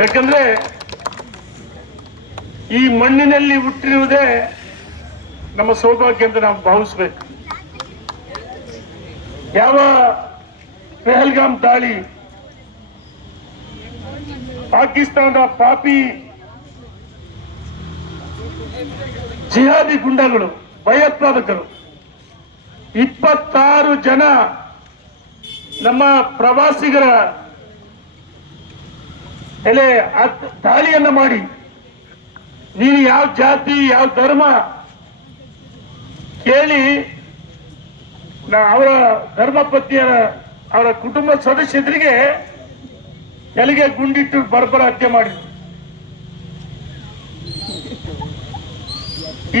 ಯಾಕಂದ್ರೆ ಈ ಮಣ್ಣಿನಲ್ಲಿ ಹುಟ್ಟಿರುವುದೇ ನಮ್ಮ ಸೌಭಾಗ್ಯ ಅಂತ ನಾವು ಭಾವಿಸ್ಬೇಕು. ಯಾವ ಪೆಹಲ್ಗಾಮ್ ದಾಳಿ ಪಾಕಿಸ್ತಾನದ ಪಾಪಿ ಜಿಹಾದಿ ಗುಂಡಗಳು, ಭಯೋತ್ಪಾದಕರು, ಇಪ್ಪತ್ತಾರು ಜನ ನಮ್ಮ ಪ್ರವಾಸಿಗರ ಎಲೆ ದಾಳಿಯನ್ನ ಮಾಡಿ. ನೀನು ಯಾವ ಜಾತಿ, ಯಾವ ಧರ್ಮ ಕೇಳಿ, ನಾ ಅವರ ಧರ್ಮಪತ್ನಿಯರ, ಅವರ ಕುಟುಂಬ ಸದಸ್ಯರಿಗೆ ಎಲೆಗೆ ಗುಂಡಿಟ್ಟು ಬರ್ಬರ ಹತ್ಯೆ ಮಾಡಿದ್ರು.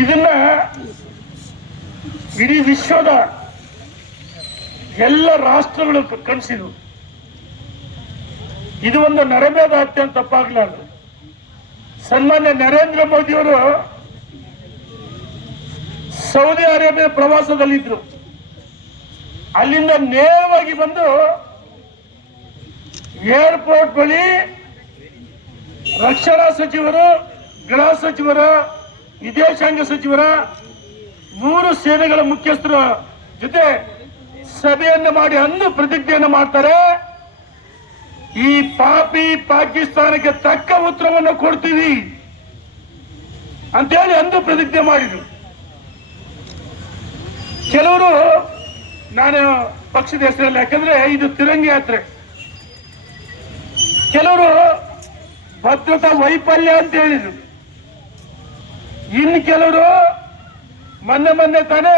ಇದನ್ನ ಇಡೀ ವಿಶ್ವದ ಎಲ್ಲ ರಾಷ್ಟ್ರಗಳು ಕಣಿಸಿದ್ವು. ಇದು ಒಂದು ನರಮೇಧ ಹತ್ಯೆ ಅಂತ ಸನ್ಮಾನ್ಯ ನರೇಂದ್ರ ಮೋದಿಯವರು ಸೌದಿ ಅರೇಬಿಯಾ ಪ್ರವಾಸದಲ್ಲಿದ್ರು. ಅಲ್ಲಿಂದ ನೇರವಾಗಿ ಬಂದು ಏರ್ಪೋರ್ಟ್ ಬಳಿ ರಕ್ಷಣಾ ಸಚಿವರು, ಗೃಹ ಸಚಿವರ, ವಿದೇಶಾಂಗ ಸಚಿವರ ಮೂರು ಸೇನೆಗಳ ಮುಖ್ಯಸ್ಥರ ಜೊತೆ ಸಭೆಯನ್ನು ಮಾಡಿ ಅಂದು ಪ್ರತಿಜ್ಞೆಯನ್ನು ಮಾಡ್ತಾರೆ. ಈ ಪಾಪಿ ಪಾಕಿಸ್ತಾನಕ್ಕೆ ತಕ್ಕ ಉತ್ತರವನ್ನು ಕೊಡ್ತೀವಿ ಅಂತೇಳಿ ಅಂದು ಪ್ರತಿಜ್ಞೆ ಮಾಡಿದ್ರು. ಕೆಲವರು ನಾನು ಪಕ್ಷದ ಹೆಸರಲ್ಲಿ, ಯಾಕಂದ್ರೆ ಇದು ತಿರಂಗಿ ಯಾತ್ರೆ. ಕೆಲವರು ಭದ್ರತಾ ವೈಫಲ್ಯ ಅಂತ ಹೇಳಿದ್ರು. ಇನ್ನು ಕೆಲವರು ಮೊನ್ನೆ ಮೊನ್ನೆ ತಾನೇ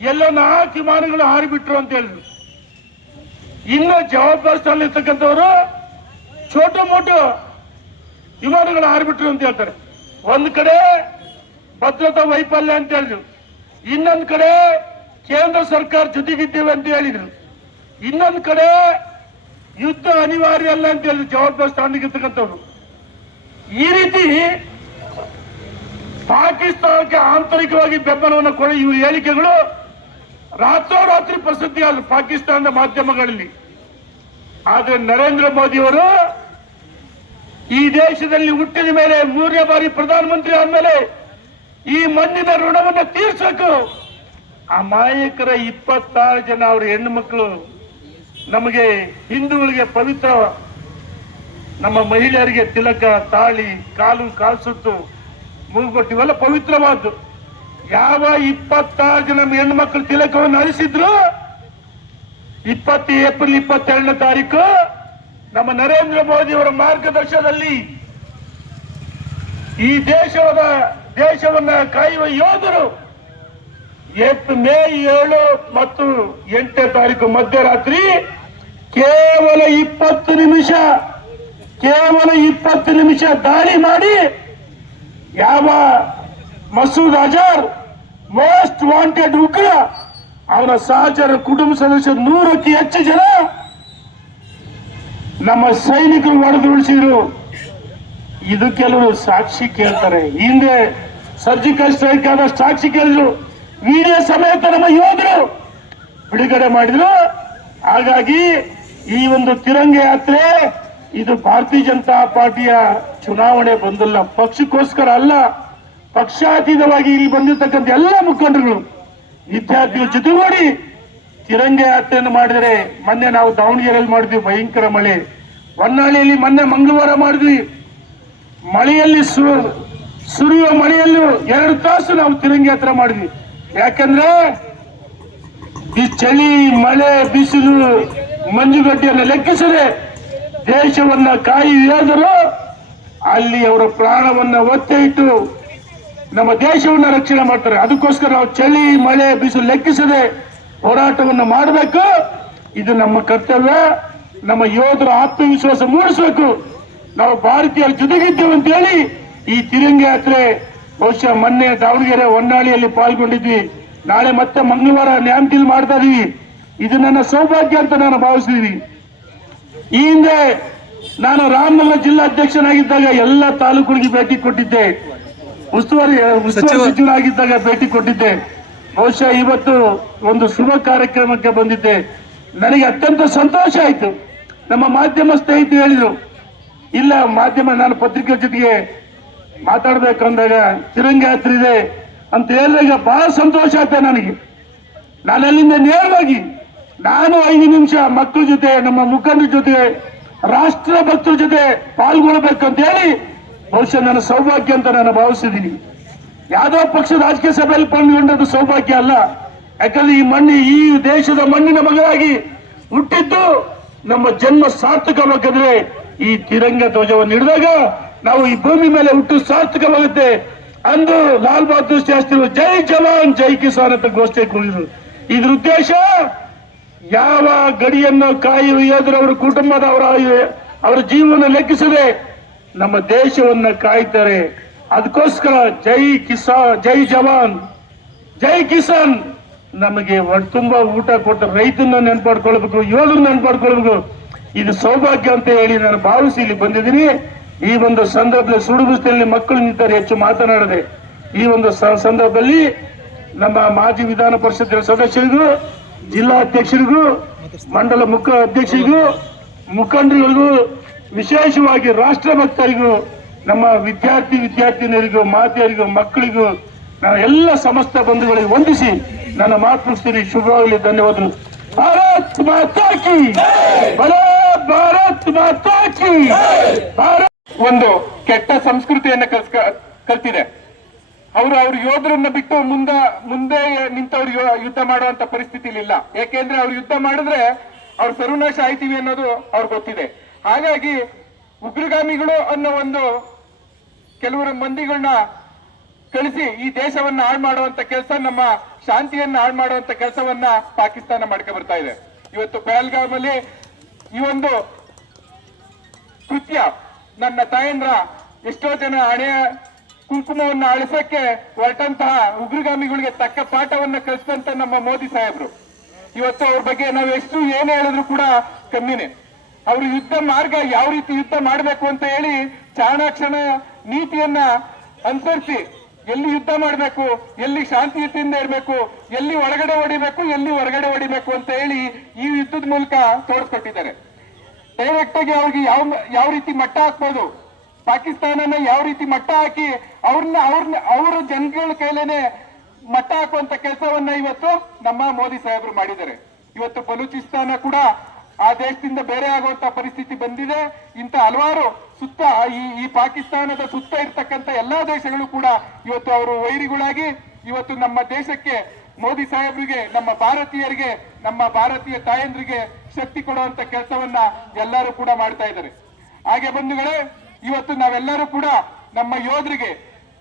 ಎಲ್ಲೋ ನಾಲ್ಕು ವಿಮಾನಗಳು ಹಾರಿಬಿಟ್ರು ಅಂತ ಹೇಳಿದ್ರು. ಇನ್ನು ಜವಾಬ್ದಾರಿ ಇರ್ತಕ್ಕಂಥವ್ರು ಛೋಟ ಮೋಟು ವಿಮಾನಗಳು ಹಾರಿಬಿಟ್ರು ಅಂತ ಹೇಳ್ತಾರೆ. ಒಂದ್ ಕಡೆ ಭದ್ರತಾ ವೈಫಲ್ಯ ಅಂತ ಹೇಳಿದ್ರು. ಇನ್ನೊಂದ್ ಕಡೆ ಕೇಂದ್ರ ಸರ್ಕಾರ ಜೊತೆಗಿದ್ದೇವೆ ಅಂತ ಹೇಳಿದ್ರು. ಇನ್ನೊಂದ್ ಕಡೆ ಯುದ್ಧ ಅನಿವಾರ್ಯ ಅಲ್ಲ ಅಂತ ಹೇಳಿದ್ರು ಜವಾಬ್ದಾರಿ ಸ್ಥಾನಕ್ಕಿರ್ತಕ್ಕಂಥವ್ರು. ಈ ರೀತಿ ಪಾಕಿಸ್ತಾನಕ್ಕೆ ಆಂತರಿಕವಾಗಿ ಬೆಂಬಲವನ್ನು ಕೊಡ ಇವು ಹೇಳಿಕೆಗಳು ರಾತ್ರೋರಾತ್ರಿ ಪ್ರಸಿದ್ಧಿ ಆದ್ರು ಪಾಕಿಸ್ತಾನದ ಮಾಧ್ಯಮಗಳಲ್ಲಿ. ಆದ್ರೆ ನರೇಂದ್ರ ಮೋದಿ ಅವರು ಈ ದೇಶದಲ್ಲಿ ಹುಟ್ಟಿದ ಮೇಲೆ ಮೂರನೇ ಬಾರಿ ಪ್ರಧಾನಮಂತ್ರಿ ಆದ್ಮೇಲೆ ಈ ಮಣ್ಣಿನ ಋಣವನ್ನು ತೀರ್ಸಬೇಕು ಆ ಮಾಯಕರ ಇಪ್ಪತ್ತಾರು ಜನ ಅವರ ಹೆಣ್ಣು ಮಕ್ಕಳು ನಮಗೆ ಹಿಂದೂಗಳಿಗೆ ಪವಿತ್ರ ನಮ್ಮ ಮಹಿಳೆಯರಿಗೆ ತಿಲಕ, ತಾಳಿ, ಕಾಲು, ಕಾಲ್ಸುತ್ತು ಮೂಗುಬಟ್ಟು ಇವೆಲ್ಲ ಪವಿತ್ರವಾದ್ದು. ಯಾವ ಇಪ್ಪತ್ತಾರು ಜನ ಹೆಣ್ಣು ಮಕ್ಕಳು ತಿಲಕವನ್ನು ಅಳಿಸಿದ್ರು ಇಪ್ಪತ್ತು ಏಪ್ರಿಲ್ ಇಪ್ಪತ್ತೆರಡನೇ ತಾರೀಕು ನಮ್ಮ ನರೇಂದ್ರ ಮೋದಿ ಅವರ ಮಾರ್ಗದರ್ಶನದಲ್ಲಿ ಈ ದೇಶದ ದೇಶವನ್ನ ಕಾಯುವ ಯೋಧರು ಮೇ ಏಳು ಮತ್ತು ಎಂಟನೇ ತಾರೀಕು ಮಧ್ಯರಾತ್ರಿ ಕೇವಲ ಇಪ್ಪತ್ತು ನಿಮಿಷ, ಕೇವಲ ಇಪ್ಪತ್ತು ನಿಮಿಷ ದಾಳಿ ಮಾಡಿ ಯಾವ ಮಸೂದ್ ಅಜಾರ್ ಮೋಸ್ಟ್ ವಾಂಟೆಡ್ ಉಗ್ರ ಅವನ ಸಹಚರ ಕುಟುಂಬ ಸದಸ್ಯರು ನೂರಕ್ಕೆ ಹೆಚ್ಚು ಜನ ನಮ್ಮ ಸೈನಿಕರು ಹೊಡೆದು ಉಳಿಸಿದ್ರು ಇದು ಕೆಲವರು ಸಾಕ್ಷಿ ಕೇಳ್ತಾರೆ. ಹಿಂದೆ ಸರ್ಜಿಕಲ್ ಸ್ಟ್ರೈಕ್ ಆದ ಸಾಕ್ಷಿ ಕೇಳಿದ್ರು. ವಿಡಿಯೋ ಸಮೇತ ನಮ್ಮ ಯೋಧರು ಬಿಡುಗಡೆ ಮಾಡಿದ್ರು. ಹಾಗಾಗಿ ಈ ಒಂದು ತಿರಂಗ ಯಾತ್ರೆ ಇದು ಭಾರತೀಯ ಜನತಾ ಪಾರ್ಟಿಯ ಚುನಾವಣೆ ಬಂದಲ್ಲ. ಪಕ್ಷಕ್ಕೋಸ್ಕರ ಅಲ್ಲ. ಪಕ್ಷಾತೀತವಾಗಿ ಇಲ್ಲಿ ಬಂದಿರತಕ್ಕಂಥ ಎಲ್ಲ ಮುಖಂಡರುಗಳು, ವಿದ್ಯಾರ್ಥಿಗಳು ಜೊತೆಗೂಡಿ ತಿರಂಗ ಯಾತ್ರೆಯನ್ನು ಮಾಡಿದರೆ ಮೊನ್ನೆ ನಾವು ದಾವಣಗೆರೆಯಲ್ಲಿ ಮಾಡಿದ್ವಿ, ಭಯಂಕರ ಮಳೆ. ಹೊನ್ನಾಳಿಯಲ್ಲಿ ಮೊನ್ನೆ ಮಂಗಳವಾರ ಮಾಡಿದ್ವಿ. ಮಳೆಯಲ್ಲಿ ಸುರಿಯುವ ಮಳೆಯಲ್ಲೂ ಎರಡು ತಾಸು ನಾವು ತಿರಂಗ ಯಾತ್ರೆ ಮಾಡಿದ್ವಿ. ಯಾಕಂದ್ರೆ ಈ ಚಳಿ, ಮಳೆ, ಬಿಸಿಲು, ಮಂಜುಗಡ್ಡೆಯನ್ನು ಲೆಕ್ಕಿಸದೆ ದೇಶವನ್ನ ಕಾಯಿ ಯೋಧರು ಅಲ್ಲಿ ಅವರ ಪ್ರಾಣವನ್ನ ಒತ್ತೆ ಇಟ್ಟು ನಮ್ಮ ದೇಶವನ್ನ ರಕ್ಷಣೆ ಮಾಡ್ತಾರೆ. ಅದಕ್ಕೋಸ್ಕರ ನಾವು ಚಳಿ, ಮಳೆ, ಬಿಸಿಲು ಲೆಕ್ಕಿಸದೆ ಹೋರಾಟವನ್ನು ಮಾಡಬೇಕು. ಇದು ನಮ್ಮ ಕರ್ತವ್ಯ. ನಮ್ಮ ಯೋಧರ ಆತ್ಮವಿಶ್ವಾಸ ಮೂಡಿಸಬೇಕು. ನಾವು ಭಾರತೀಯರ ಜೊತೆಗಿದ್ದೇವೆ ಅಂತ ಹೇಳಿ ಈ ತಿರಂಗ ಯಾತ್ರೆ ಬಹುಶಃ ಮೊನ್ನೆ ದಾವಣಗೆರೆ ಹೊನ್ನಾಳಿಯಲ್ಲಿ ಪಾಲ್ಗೊಂಡಿದ್ವಿ. ನಾಳೆ ಮತ್ತೆ ಮಂಗಳವಾರ ನ್ಯಾಮತಿಲ್ ಮಾಡ್ತಾ ಇದೀವಿ. ಇದು ನನ್ನ ಸೌಭಾಗ್ಯ ಅಂತ ನಾನು ಭಾವಿಸಿದೀನಿ ಈ ಹಿಂದೆ ನಾನು ರಾಮನಗರ ಜಿಲ್ಲಾಧ್ಯಕ್ಷನಾಗಿದ್ದಾಗ ಎಲ್ಲ ತಾಲೂಕುಗಳಿಗೆ ಭೇಟಿ ಕೊಟ್ಟಿದ್ದೆ. ಉಸ್ತುವಾರಿ ಸಚಿವರಾಗಿದ್ದಾಗ ಸಚಿವ- ಭೇಟಿ ಕೊಟ್ಟಿದ್ದೆ. ಬಹುಶಃ ಇವತ್ತು ಒಂದು ಶುಭ ಕಾರ್ಯಕ್ರಮಕ್ಕೆ ಬಂದಿದ್ದೆ. ನನಗೆ ಅತ್ಯಂತ ಸಂತೋಷ ಆಯಿತು. ನಮ್ಮ ಮಾಧ್ಯಮ ಸ್ನೇಹಿತರು ಹೇಳಿದರು ಇಲ್ಲ ಮಾಧ್ಯಮ ನಾನು ಪತ್ರಿಕೆ ಜೊತೆಗೆ ಮಾತಾಡಬೇಕು ಅಂದಾಗ ಯಾತ್ರೆ ಇದೆ ಅಂತ ಹೇಳಿದಾಗ ಬಹಳ ಸಂತೋಷ ಆಯ್ತು ನನಗೆ. ನಾನು ಅಲ್ಲಿಂದ ನೇರವಾಗಿ ನಾನು ಐದು ನಿಮಿಷ ಮಕ್ಕಳ ಜೊತೆ ನಮ್ಮ ಮುಖಂಡರ ಜೊತೆ ರಾಷ್ಟ್ರ ಭಕ್ತರ ಜೊತೆ ಪಾಲ್ಗೊಳ್ಬೇಕಂತ ಹೇಳಿ ಬಹುಶಃ ನನ್ನ ಸೌಭಾಗ್ಯ ಅಂತ ನಾನು ಭಾವಿಸಿದ್ದೀನಿ. ಯಾವುದೋ ಪಕ್ಷ ರಾಜಕೀಯ ಸಭೆಯಲ್ಲಿ ಪಾಲ್ಗೊಂಡದ್ದು ಸೌಭಾಗ್ಯ ಅಲ್ಲ. ಯಾಕಂದ್ರೆ ಈ ಮಣ್ಣು ಈ ದೇಶದ ಮಣ್ಣಿನ ಮಗನಾಗಿ ಹುಟ್ಟಿದ್ದು ನಮ್ಮ ಜನ್ಮ ಸಾರ್ಥಕವಾಗದ್ರೆ ಈ ತಿರಂಗ ಧ್ವಜವನ್ನು ಹಿಡಿದಾಗ ನಾವು ಈ ಭೂಮಿ ಮೇಲೆ ಹುಟ್ಟು ಸಾರ್ಥಕವಾಗುತ್ತೆ ಅಂದು ಲಾಲ್ ಬಹದ್ದೂರ್ ಶಾಸ್ತ್ರಿ ಜೈ ಜವಾನ್, ಜೈ ಕಿಸಾನ್ ಅಂತ ಘೋಷಣೆ ಕೂಗಿದ್ರು. ಇದ್ರ ಉದ್ದೇಶ ಯಾವ ಗಡಿಯನ್ನು ಕಾಯುವ ಯೋಧರು ಅವರ ಕುಟುಂಬದ ಅವರ ಅವರ ಜೀವನ ಲೆಕ್ಕಿಸದೆ ನಮ್ಮ ದೇಶವನ್ನ ಕಾಯ್ತಾರೆ. ಅದಕ್ಕೋಸ್ಕರ ಜೈ ಕಿಸಾ, ಜೈ ಜವಾನ್. ಜೈ ಕಿಸಾನ್. ನಮಗೆ ತುಂಬಾ ಊಟ ಕೊಟ್ಟ ರೈತನ ನೆನ್ಪಾಡ್ಕೊಳ್ಬೇಕು ಯೋಧನ ನೆನ್ಪಾಡ್ಕೊಳ್ಬೇಕು. ಇದು ಸೌಭಾಗ್ಯ ಅಂತ ಹೇಳಿ ನಾನು ಭಾವಿಸಿ ಇಲ್ಲಿ ಬಂದಿದ್ದೀನಿ. ಈ ಒಂದು ಸಂದರ್ಭದಲ್ಲಿ ಸುಡುಗುಸ್ತಿನಲ್ಲಿ ಮಕ್ಕಳು ನಿಂತಾರೆ ಹೆಚ್ಚು ಮಾತನಾಡದೆ, ಈ ಒಂದು ಸಂದರ್ಭದಲ್ಲಿ ನಮ್ಮ ಮಾಜಿ ವಿಧಾನ ಪರಿಷತ್ ಸದಸ್ಯರಿಗೂ ಜಿಲ್ಲಾಧ್ಯಕ್ಷರಿಗೂ ಮಂಡಲ ಮುಖ್ಯ ಅಧ್ಯಕ್ಷರಿಗೂ, ಮುಖಂಡರಿಗೂ ವಿಶೇಷವಾಗಿ ರಾಷ್ಟ್ರ ಭಕ್ತರಿಗೂ ನಮ್ಮ ವಿದ್ಯಾರ್ಥಿ ವಿದ್ಯಾರ್ಥಿನಿಯರಿಗೂ ಮಾತೆಯರಿಗೂ, ಮಕ್ಕಳಿಗೂ ನಾನು ಎಲ್ಲ ಸಮಸ್ತ ಬಂಧುಗಳಿಗೆ ವಂದಿಸಿ ನನ್ನ ಮಾತು ಮುಗಿಸ್ತೀನಿ ಶುಭವಾಗಲಿ, ಧನ್ಯವಾದಗಳು. ಭಾರತ್ ಮಾತಾಕಿ ಭಾರತ್ ಮಾತಾಕಿ ಭಾರತ್ ಒಂದು ಕೆಟ್ಟ ಸಂಸ್ಕೃತಿಯನ್ನ ಕಲ್ಸ್ಕ, ಕಲ್ತಿದೆ. ಅವರು ಅವ್ರ ಯೋಧರನ್ನ ಬಿಟ್ಟು ಮುಂದ, ಮುಂದೆ ನಿಂತವ್ರು ಯುದ್ಧ ಮಾಡುವಂತ ಪರಿಸ್ಥಿತಿ ಇಲ್ಲ ಯಾಕೆಂದ್ರೆ ಅವ್ರು ಯುದ್ಧ ಮಾಡಿದ್ರೆ ಅವ್ರ ಸರ್ವನಾಶ ಆಯ್ತೀವಿ ಅನ್ನೋದು ಅವ್ರಿಗೆ ಗೊತ್ತಿದೆ. ಹಾಗಾಗಿ ಉಗ್ರಗಾಮಿಗಳು ಅನ್ನೋ ಒಂದು ಕೆಲವರು ಮಂದಿಗಳನ್ನ ಕಳಿಸಿ ಈ ದೇಶವನ್ನ ಹಾಳು ಮಾಡುವಂತ ಕೆಲಸ, ನಮ್ಮ ಶಾಂತಿಯನ್ನ ಹಾಳು ಮಾಡುವಂತ ಕೆಲಸವನ್ನ ಪಾಕಿಸ್ತಾನ ಮಾಡ್ಕೊ ಬರ್ತಾ ಇದೆ. ಇವತ್ತು ಪಹಲ್ಗಾಮಲ್ಲಿ ಈ ಒಂದು ಕೃತ್ಯ ನನ್ನ ತಾಯಂದ್ರ ಎಷ್ಟೋ ಜನ ಹಣೆಯ ಕುಂಕುಮವನ್ನ ಅಳಿಸಕ್ಕೆ ಹೊರಟಂತಹ ಉಗ್ರಗಾಮಿಗಳಿಗೆ ತಕ್ಕ ಪಾಠವನ್ನ ಕಲಿಸಿದಂತ ನಮ್ಮ ಮೋದಿ ಸಾಹೇಬ್ರು. ಇವತ್ತು ಅವ್ರ ಬಗ್ಗೆ ನಾವು ಎಷ್ಟು ಏನು ಹೇಳಿದ್ರು ಕೂಡ ಕಮ್ಮಿನೇ. ಅವರು ಯುದ್ಧ ಮಾರ್ಗ ಯಾವ ರೀತಿ ಯುದ್ಧ ಮಾಡಬೇಕು ಅಂತ ಹೇಳಿ ಚಾಣಾಕ್ಷಣ ನೀತಿಯನ್ನ ಅನುಸರಿಸಿ ಎಲ್ಲಿ ಯುದ್ಧ ಮಾಡಬೇಕು, ಎಲ್ಲಿ ಶಾಂತಿಯುತಿಯಿಂದ ಇರಬೇಕು, ಎಲ್ಲಿ ಒಳಗಡೆ ಹೊಡಿಬೇಕು ಎಲ್ಲಿ ಹೊರಗಡೆ ಹೊಡಿಬೇಕು ಅಂತ ಹೇಳಿ ಈ ಯುದ್ಧದ ಮೂಲಕ ತೋರಿಸ್ಕೊಟ್ಟಿದ್ದಾರೆ. ಡೈರೆಕ್ಟ್ ಆಗಿ ಅವ್ರಿಗೆ ಯಾವ ಯಾವ ರೀತಿ ಮಟ್ಟ ಹಾಕ್ಬೋದು, ಪಾಕಿಸ್ತಾನನ ಯಾವ ರೀತಿ ಮಟ್ಟ ಹಾಕಿ ಅವ್ರನ್ನ ಅವ್ರನ್ನ, ಅವರ ಜನಗಳ ಕೈಲೇನೆ ಮಟ್ಟ ಹಾಕುವಂತ ಕೆಲಸವನ್ನ ಇವತ್ತು ನಮ್ಮ ಮೋದಿ ಸಾಹೇಬರು ಮಾಡಿದ್ದಾರೆ. ಇವತ್ತು ಬಲೂಚಿಸ್ತಾನ ಕೂಡ ಆ ದೇಶದಿಂದ ಬೇರೆ ಆಗುವಂತ ಪರಿಸ್ಥಿತಿ ಬಂದಿದೆ. ಇಂತ ಹಲವಾರು ಸುತ್ತ, ಈ ಈ ಪಾಕಿಸ್ತಾನದ ಸುತ್ತ ಇರ್ತಕ್ಕಂತ ಎಲ್ಲಾ ದೇಶಗಳು ಕೂಡ ಇವತ್ತು ಅವರು ವೈರಿಗಳಾಗಿ ಇವತ್ತು ನಮ್ಮ ದೇಶಕ್ಕೆ ಮೋದಿ ಸಾಹೇಬರಿಗೆ, ನಮ್ಮ ಭಾರತೀಯರಿಗೆ, ನಮ್ಮ ಭಾರತೀಯ ತಾಯಂದ್ರಿಗೆ ಶಕ್ತಿ ಕೊಡುವಂತ ಕೆಲಸವನ್ನ ಎಲ್ಲರೂ ಕೂಡ ಮಾಡ್ತಾ ಇದ್ದಾರೆ. ಹಾಗೆ ಬಂಧುಗಳೇ, ಇವತ್ತು ನಾವೆಲ್ಲರೂ ಕೂಡ ನಮ್ಮ ಯೋಧರಿಗೆ,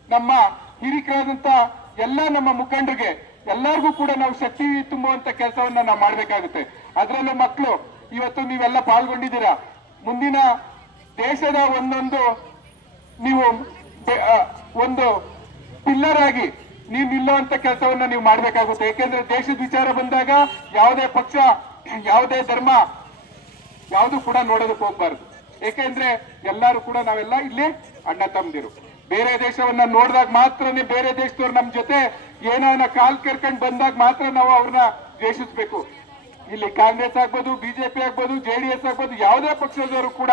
ನಮ್ಮ ಹಿರಿಕರಾದಂತ ಎಲ್ಲ ನಮ್ಮ ಮುಖಂಡರಿಗೆ ಎಲ್ಲರಿಗೂ ಕೂಡ ನಾವು ಶಕ್ತಿ ತುಂಬುವಂತ ಕೆಲಸವನ್ನ ನಾವು ಮಾಡ್ಬೇಕಾಗುತ್ತೆ. ಅದರಲ್ಲೂ ಮಕ್ಕಳು ಇವತ್ತು ನೀವೆಲ್ಲ ಪಾಲ್ಗೊಂಡಿದ್ದೀರಾ. ಮುಂದಿನ ದೇಶದ ಒಂದೊಂದು ನೀವು ಒಂದು ಪಿಲ್ಲರ್ ಆಗಿ ನೀವು ನಿಲ್ಲುವಂತ ಕೆಲಸವನ್ನ ನೀವು ಮಾಡಬೇಕಾಗುತ್ತೆ. ಯಾಕೆಂದ್ರೆ ದೇಶದ ವಿಚಾರ ಬಂದಾಗ ಯಾವುದೇ ಪಕ್ಷ, ಯಾವುದೇ ಧರ್ಮ ಯಾವುದು ಕೂಡ ನೋಡೋದಕ್ಕೆ ಹೋಗ್ಬಾರ್ದು. ಏಕೆಂದ್ರೆ ಎಲ್ಲರೂ ಕೂಡ ನಾವೆಲ್ಲ ಇಲ್ಲಿ ಅಣ್ಣ ತಮ್ಮದಿರು. ಬೇರೆ ದೇಶವನ್ನ ನೋಡಿದಾಗ ಮಾತ್ರನೇ ಬೇರೆ ದೇಶದವ್ರು ನಮ್ಮ ಜೊತೆ ಏನೋ ಕಾಲ್ ಕೆರ್ಕೊಂಡ್ ಬಂದಾಗ ಮಾತ್ರ ನಾವು ಅವ್ರನ್ನ ದ್ವೇಷಿಸ್ಬೇಕು. ಇಲ್ಲಿ ಕಾಂಗ್ರೆಸ್ ಆಗ್ಬೋದು ಬಿಜೆಪಿ ಆಗ್ಬೋದು ಜೆ ಡಿ ಎಸ್ ಆಗ್ಬೋದು, ಯಾವುದೇ ಪಕ್ಷದವರು ಕೂಡ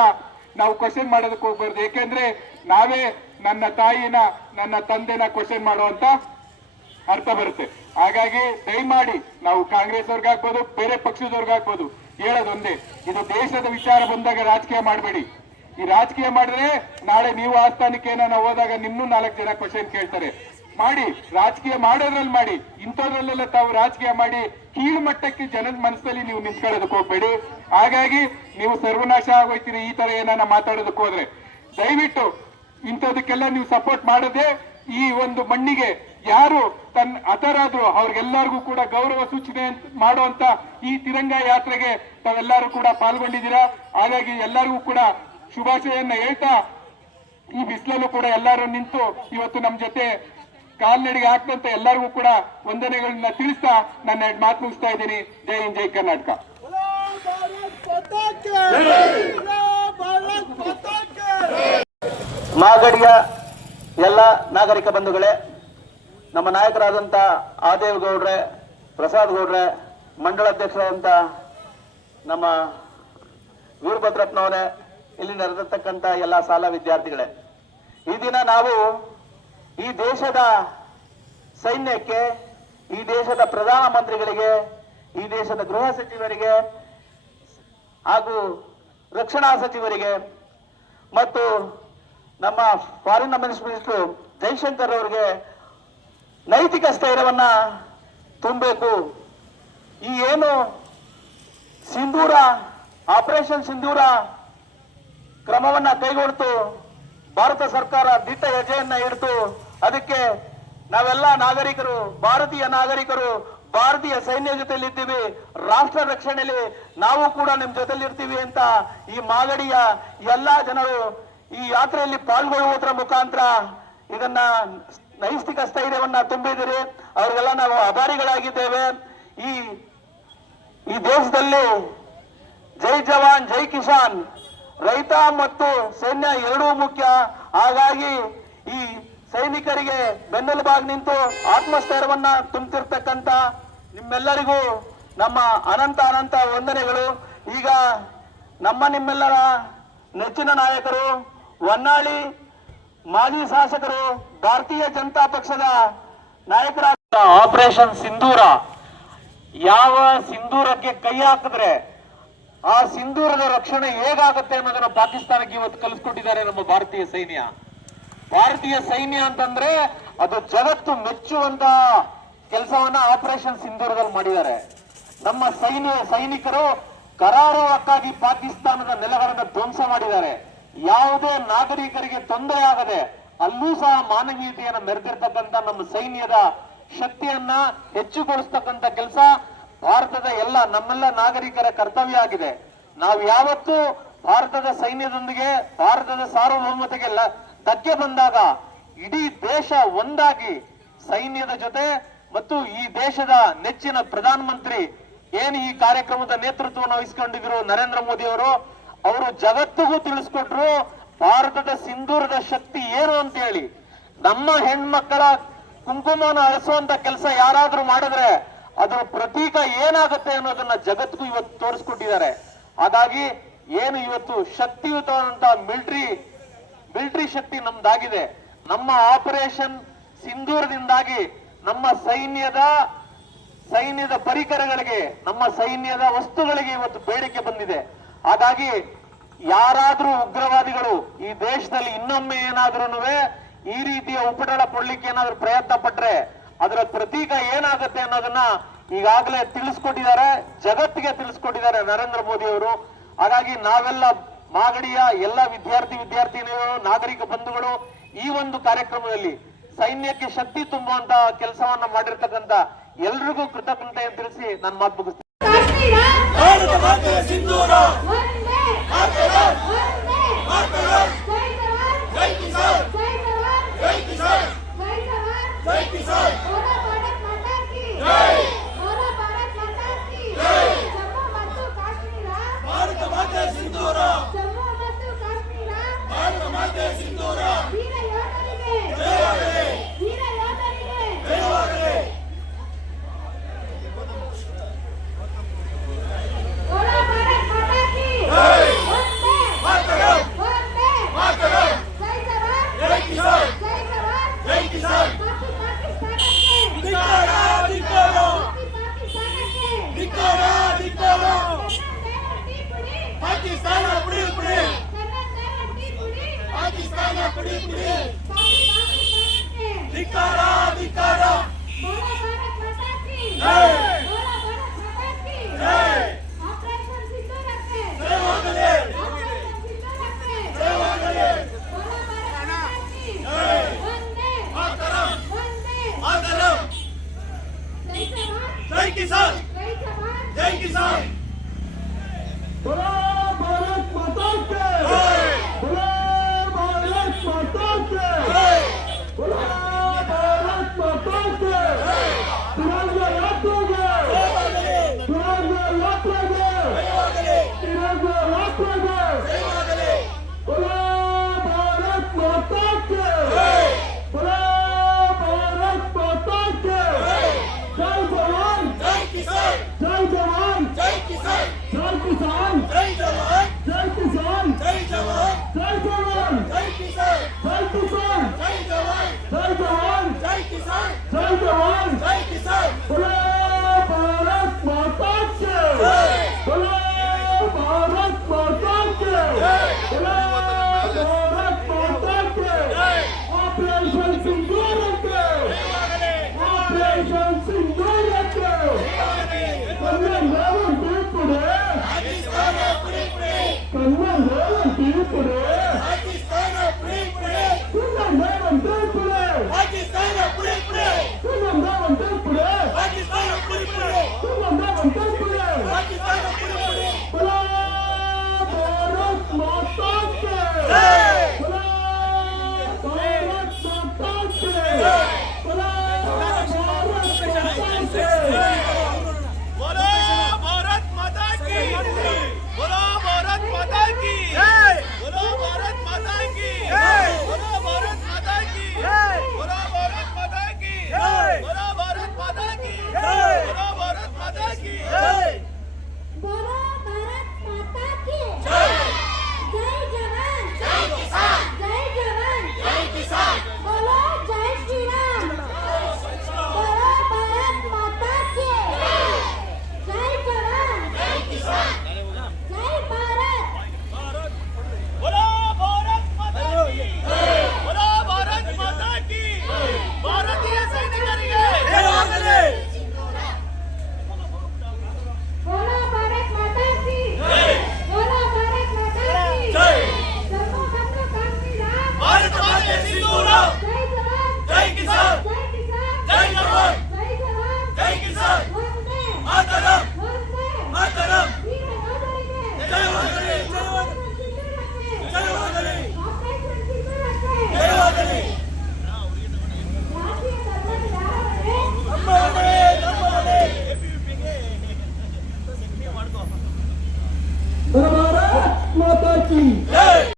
ನಾವು ಕ್ವಶನ್ ಮಾಡೋದಕ್ಕೆ ಹೋಗ್ಬಾರ್ದು. ಏಕೆಂದ್ರೆ ನಾವೇ ನನ್ನ ತಾಯಿನ, ನನ್ನ ತಂದೆನ ಕ್ವಶನ್ ಮಾಡುವಂತ ಅರ್ಥ ಬರುತ್ತೆ. ಹಾಗಾಗಿ ದಯಮಾಡಿ ನಾವು ಕಾಂಗ್ರೆಸ್ ಅವ್ರಿಗಾಗ್ಬೋದು ಬೇರೆ ಪಕ್ಷದವ್ರಿಗಾಗ್ಬೋದು ಹೇಳೋದೊಂದೇ. ಇದು ದೇಶದ ವಿಚಾರ ಬಂದಾಗ ರಾಜಕೀಯ ಮಾಡಬೇಡಿ. ಈ ರಾಜಕೀಯ ಮಾಡಿದ್ರೆ ನಾಳೆ ನೀವು ಆಸ್ಥಾನಕ್ಕೆ ಸ್ಥಾನಕ್ಕೆ ಏನಾನ ಹೋದಾಗ ನಿನ್ನೂ ನಾಲ್ಕು ಜನ ಕ್ವಶನ್ ಕೇಳ್ತಾರೆ. ಮಾಡಿ, ರಾಜಕೀಯ ಮಾಡೋದ್ರಲ್ಲಿ ಮಾಡಿ ಇಂಥದ್ರಲ್ಲೆಲ್ಲ ತಾವು ರಾಜಕೀಯ ಮಾಡಿ ಕೀಳ್ಮಟ್ಟಕ್ಕೆ ಜನದ ಮನಸ್ಸಲ್ಲಿ ನೀವು ನಿಂತ್ಕೊಳ್ಳೋದಕ್ಕೆ ಹೋಗ್ಬೇಡಿ. ಹಾಗಾಗಿ ನೀವು ಸರ್ವನಾಶ ಆಗೋಯ್ತೀರಿ ಈ ತರ ಏನಾನ ಮಾತಾಡೋದಕ್ಕೆ ಹೋದ್ರೆ. ದಯವಿಟ್ಟು ಇಂಥದಕ್ಕೆಲ್ಲ ನೀವು ಸಪೋರ್ಟ್ ಮಾಡದೆ ಈ ಒಂದು ಮಣ್ಣಿಗೆ ಯಾರು ತನ್ನ ಹತರಾದ್ರು ಅವ್ರಿಗೆಲ್ಲರಿಗೂ ಕೂಡ ಗೌರವ ಸೂಚನೆ ಮಾಡುವಂತ ಈ ತಿರಂಗ ಯಾತ್ರೆಗೆ ತಾವೆಲ್ಲರೂ ಕೂಡ ಪಾಲ್ಗೊಂಡಿದ್ದೀರಾ? ಹಾಗಾಗಿ ಎಲ್ಲರಿಗೂ ಕೂಡ ಶುಭಾಶಯನ್ನ ಹೇಳ್ತಾ ಈ ಬಿಸಿಲಲ್ಲೂ ಕೂಡ ಎಲ್ಲರೂ ನಿಂತು ಇವತ್ತು ನಮ್ಮ ಜೊತೆ ಕಾಲ್ನಡಿಗೆ ಹಾಕುವಂತ ಎಲ್ಲರಿಗೂ ಕೂಡ ವಂದನೆಗಳನ್ನ ತಿಳಿಸ್ತಾ ನನ್ನ ಮಾತು ಮುಗಿಸ್ತಾ ಇದ್ದೀನಿ. ಜೈ ಹಿಂದ್, ಜೈ ಕರ್ನಾಟಕ. ಮಾಗಡಿಯ ಎಲ್ಲ ನಾಗರಿಕ ಬಂಧುಗಳೇ, ನಮ್ಮ ನಾಯಕರಾದಂಥ ಗೌಡ್ರೆ, ಪ್ರಸಾದ್ ಗೌಡ್ರೆ, ಮಂಡಳ ಅಧ್ಯಕ್ಷರಾದಂತ ನಮ್ಮ ವೀರಭದ್ರಪ್ಪನವರೇ ಇಲ್ಲಿ ನಡೆದಿರ್ತಕ್ಕಂಥ ಎಲ್ಲ ಶಾಲಾ ವಿದ್ಯಾರ್ಥಿಗಳೇ. ಈ ದಿನ ನಾವು ಈ ದೇಶದ ಸೈನ್ಯಕ್ಕೆ, ಈ ದೇಶದ ಪ್ರಧಾನಮಂತ್ರಿಗಳಿಗೆ, ಈ ದೇಶದ ಗೃಹ ಸಚಿವರಿಗೆ ಹಾಗೂ ರಕ್ಷಣಾ ಸಚಿವರಿಗೆ ಮತ್ತು ನಮ್ಮ ಫಾರಿನ್ ಮಿನಿಸ್ಟರ್ ಜೈಶಂಕರ್ ಅವರಿಗೆ ನೈತಿಕ ಸ್ಥೈರ್ಯವನ್ನ ತುಂಬಬೇಕು. ಈ ಏನು ಸಿಂಧೂರ ಆಪರೇಷನ್ ಸಿಂಧೂರ ಕ್ರಮವನ್ನ ಕೈಗೊಳ್ತು, ಭಾರತ ಸರ್ಕಾರ ದಿಟ್ಟ ಹೆಜ್ಜೆಯನ್ನ ಇಡ್ತು ಅದಕ್ಕೆ ನಾವೆಲ್ಲ ನಾಗರಿಕರು, ಭಾರತೀಯ ನಾಗರಿಕರು, ಭಾರತೀಯ ಸೈನ್ಯ ಜೊತೆಲಿದ್ದೀವಿ ರಾಷ್ಟ್ರ ರಕ್ಷಣೆಯಲ್ಲಿ ನಾವು ಕೂಡ ನಿಮ್ ಜೊತೆಲಿರ್ತೀವಿ ಅಂತ ಈ ಮಾಗಡಿಯ ಎಲ್ಲಾ ಜನರು ಈ ಯಾತ್ರೆಯಲ್ಲಿ ಪಾಲ್ಗೊಳ್ಳುವುದರ ಮುಖಾಂತರ ಇದನ್ನ ನೈಸ್ತಿಕ ಸ್ಥೈರ್ಯವನ್ನ ತುಂಬಿದಿರಿ ಅವ್ರಿಗೆಲ್ಲ ನಾವು ಆಭಾರಿಗಳಾಗಿದ್ದೇವೆ ಈ ಈ ದೇಶದಲ್ಲಿ ಜೈ ಜವಾನ್, ಜೈ ಕಿಸಾನ್. ರೈತ ಮತ್ತು ಸೈನ್ಯ ಎರಡೂ ಮುಖ್ಯ. ಹಾಗಾಗಿ ಈ ಸೈನಿಕರಿಗೆ ಬೆನ್ನೆಲುಬಾಗಿ ನಿಂತು ಆತ್ಮಸ್ಥೈರ್ಯವನ್ನ ತುಂಬುತ್ತಿರ್ತಕ್ಕಂಥ ನಿಮ್ಮೆಲ್ಲರಿಗೂ ನಮ್ಮ ಅನಂತ ಅನಂತ ವಂದನೆಗಳು. ಈಗ ನಮ್ಮ ನಿಮ್ಮೆಲ್ಲರ ನೆಚ್ಚಿನ ನಾಯಕರು, ಹೊನ್ನಾಳಿ ಮಾಜಿ ಶಾಸಕರು, ಭಾರತೀಯ ಜನತಾ ಪಕ್ಷದ ನಾಯಕರಾದ ಆಪರೇಷನ್ ಸಿಂಧೂರ. ಯಾವ ಸಿಂಧೂರಕ್ಕೆ ಕೈ ಹಾಕಿದ್ರೆ ಆ ಸಿಂಧೂರದ ರಕ್ಷಣೆ ಹೇಗಾಗುತ್ತೆ ಅನ್ನೋದನ್ನು ಪಾಕಿಸ್ತಾನಕ್ಕೆ ಇವತ್ತು ಕಲಿಸ್ಕೊಟ್ಟಿದ್ದಾರೆ ನಮ್ಮ ಭಾರತೀಯ ಸೈನ್ಯ. ಭಾರತೀಯ ಸೈನ್ಯ ಅಂತಂದ್ರೆ ಅದು ಜಗತ್ತು ಮೆಚ್ಚುವಂತ ಕೆಲಸವನ್ನ ಆಪರೇಷನ್ ಸಿಂಧೂರದಲ್ಲಿ ಮಾಡಿದ್ದಾರೆ. ನಮ್ಮ ಸೈನ್ಯ, ಸೈನಿಕರು ಕರಾರುವಕ್ಕಾಗಿ ಪಾಕಿಸ್ತಾನದ ನೆಲಗಳನ್ನ ಧ್ವಂಸ ಮಾಡಿದ್ದಾರೆ. ಯಾವುದೇ ನಾಗರಿಕರಿಗೆ ತೊಂದರೆ ಆಗದೆ ಅಲ್ಲೂ ಸಹ ಮಾನವೀಯತೆಯನ್ನು ಮೆರೆದಿರ್ತಕ್ಕಂಥ ನಮ್ಮ ಸೈನ್ಯದ ಶಕ್ತಿಯನ್ನ ಹೆಚ್ಚುಗೊಳಿಸ್ತಕ್ಕಂಥ ಕೆಲಸ ಭಾರತದ ಎಲ್ಲ, ನಮ್ಮೆಲ್ಲ ನಾಗರಿಕರ ಕರ್ತವ್ಯ ಆಗಿದೆ. ನಾವು ಯಾವತ್ತೂ ಭಾರತದ ಸೈನ್ಯದೊಂದಿಗೆ, ಭಾರತದ ಸಾರ್ವಭೌಮತೆಗೆ ಧಕ್ಕೆ ಬಂದಾಗ ಇಡೀ ದೇಶ ಒಂದಾಗಿ ಸೈನ್ಯದ ಜೊತೆ ಮತ್ತು ಈ ದೇಶದ ನೆಚ್ಚಿನ ಪ್ರಧಾನಮಂತ್ರಿ ಏನು ಈ ಕಾರ್ಯಕ್ರಮದ ನೇತೃತ್ವವನ್ನು ವಹಿಸಿಕೊಂಡಿದ್ರು ನರೇಂದ್ರ ಮೋದಿ ಅವರು ಅವರು ಜಗತ್ತಿಗೂ ತಿಳಿಸ್ಕೊಟ್ರು, ಭಾರತದ ಸಿಂಧೂರದ ಶಕ್ತಿ ಏನು ಅಂತ ಹೇಳಿ ನಮ್ಮ ಹೆಣ್ಮಕ್ಕಳ ಕುಂಕುಮವನ್ನು ಅಳಿಸುವಂತ ಕೆಲಸ ಯಾರಾದ್ರೂ ಮಾಡಿದ್ರೆ ಅದರ ಪ್ರತೀಕ ಏನಾಗುತ್ತೆ ಅನ್ನೋದನ್ನ ಜಗತ್ತಿಗೂ ಇವತ್ತು ತೋರಿಸ್ಕೊಟ್ಟಿದ್ದಾರೆ. ಹಾಗಾಗಿ ಏನು ಇವತ್ತು ಶಕ್ತಿಯುತವಾದಂತಹ ಮಿಲಿಟರಿ ಮಿಲಿಟರಿ ಶಕ್ತಿ ನಮ್ದಾಗಿದೆ. ನಮ್ಮ ಆಪರೇಷನ್ ಸಿಂಧೂರದಿಂದಾಗಿ ನಮ್ಮ ಸೈನ್ಯದ ಸೈನ್ಯದ ಪರಿಕರಗಳಿಗೆ, ನಮ್ಮ ಸೈನ್ಯದ ವಸ್ತುಗಳಿಗೆ ಇವತ್ತು ಬೇಡಿಕೆ ಬಂದಿದೆ. ಹಾಗಾಗಿ ಯಾರಾದ್ರೂ ಉಗ್ರವಾದಿಗಳು ಈ ದೇಶದಲ್ಲಿ ಇನ್ನೊಮ್ಮೆ ಏನಾದ್ರೂ ಈ ರೀತಿಯ ಉಪಟಳ ಕೊಡ್ಲಿಕ್ಕೆ ಏನಾದ್ರೂ ಪ್ರಯತ್ನ ಪಟ್ರೆ ಅದರ ಪ್ರತೀಕ ಏನಾಗುತ್ತೆ ಅನ್ನೋದನ್ನ ಈಗಾಗಲೇ ತಿಳಿಸ್ಕೊಟ್ಟಿದ್ದಾರೆ, ಜಗತ್ತಿಗೆ ತಿಳಿಸ್ಕೊಟ್ಟಿದ್ದಾರೆ ನರೇಂದ್ರ ಮೋದಿ ಅವರು. ಹಾಗಾಗಿ ನಾವೆಲ್ಲ ಮಾಗಡಿಯ ಎಲ್ಲ ವಿದ್ಯಾರ್ಥಿ ವಿದ್ಯಾರ್ಥಿನಿಯರು ನಾಗರಿಕ ಬಂಧುಗಳು ಈ ಒಂದು ಕಾರ್ಯಕ್ರಮದಲ್ಲಿ ಸೈನ್ಯಕ್ಕೆ ಶಕ್ತಿ ತುಂಬುವಂತ ಕೆಲಸವನ್ನ ಮಾಡಿರ್ತಕ್ಕಂತ ಎಲ್ರಿಗೂ ಕೃತಜ್ಞತೆ ಅಂತ ತಿಳಿಸಿ ನನ್ನ ಮಾತು ಮುಗಿಸ್ತೀನಿ. ಸಿಂಧೂರ! Cristiana Pribri. Vicara, Vicara. Jai Kisan! Jai Kisan! Jai Kisan! Bora!